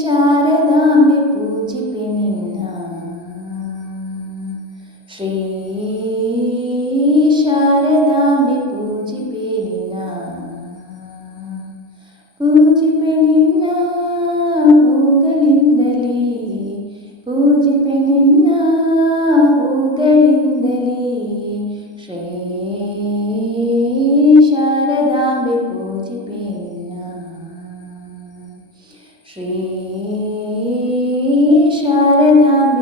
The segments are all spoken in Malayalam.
ശാരദാംബെ പൂജിപ്പെ നിന്ന ശ്രീ ശാരദാംബെ പൂജിപ്പെ നിന്ന പൂജിപ്പെ നിന്ന പൂകലിന്ദലി പൂജിപ്പെ നിന്ന शारदा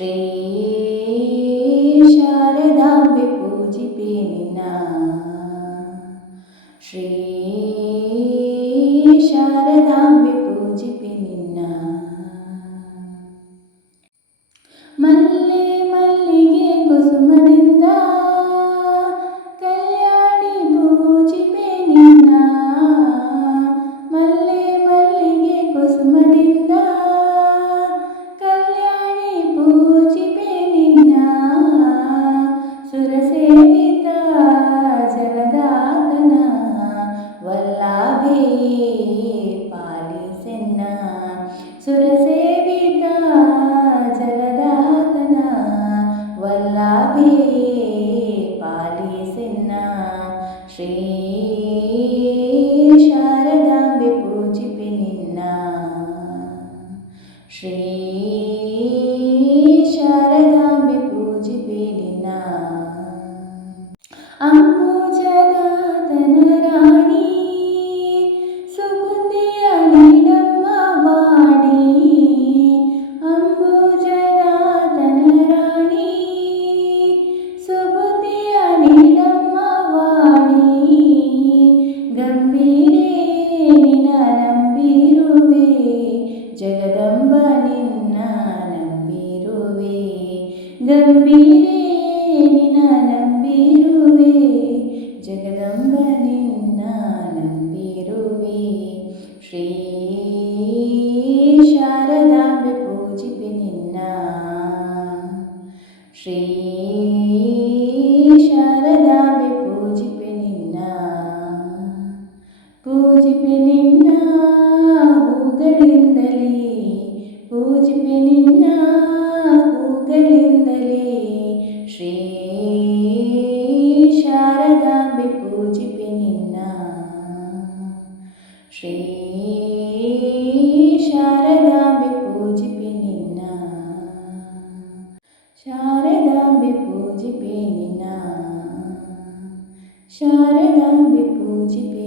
শ্রী শারদাম্বে পূজিবে না। শ্রী শারদাম্বে পূজিবে না। মল্লে ಸುರಸೇವಿತ ಜಗದಾತನ ವಲ್ಲಭೇ ಪಾಲಿಸೆನ್ನ ಶ್ರೀ ಶಾರದಾಂಬೆ ಪೂಜಿಪೆ ನಿನ್ನ ಶ್ರೀ ಗಂಭೀರೇ ನಿನ ನಂಬಿರುವೆ ಜಗದಂಬ ನಿನ್ನ ನಂಬಿರುವೆ ಶ್ರೀ ಶಾರದಾಂಬೆ ಪೂಜಿಪೆ ನಿನ್ನ ಶ್ರೀ ಶಾರದಾಂಬೆ ಪೂಜಿಪೆ ನಿನ್ನ ಪೂಜಿಪೆ ನಿನ್ನ ಹೂಗಳಿಂದಲೇ ಪೂಜಿಪೆ ನಿನ್ನ ಶ್ರೀ ಶಾರದಾಂಬೆ ಪೂಜಿಪೆ ನಿನ್ನ ಶಾರದಾಂಬೆ ಪೂಜಿಪೆ ನಿನ್ನ ಶಾರದಾಂಬೆ ಪೂಜಿಪೆ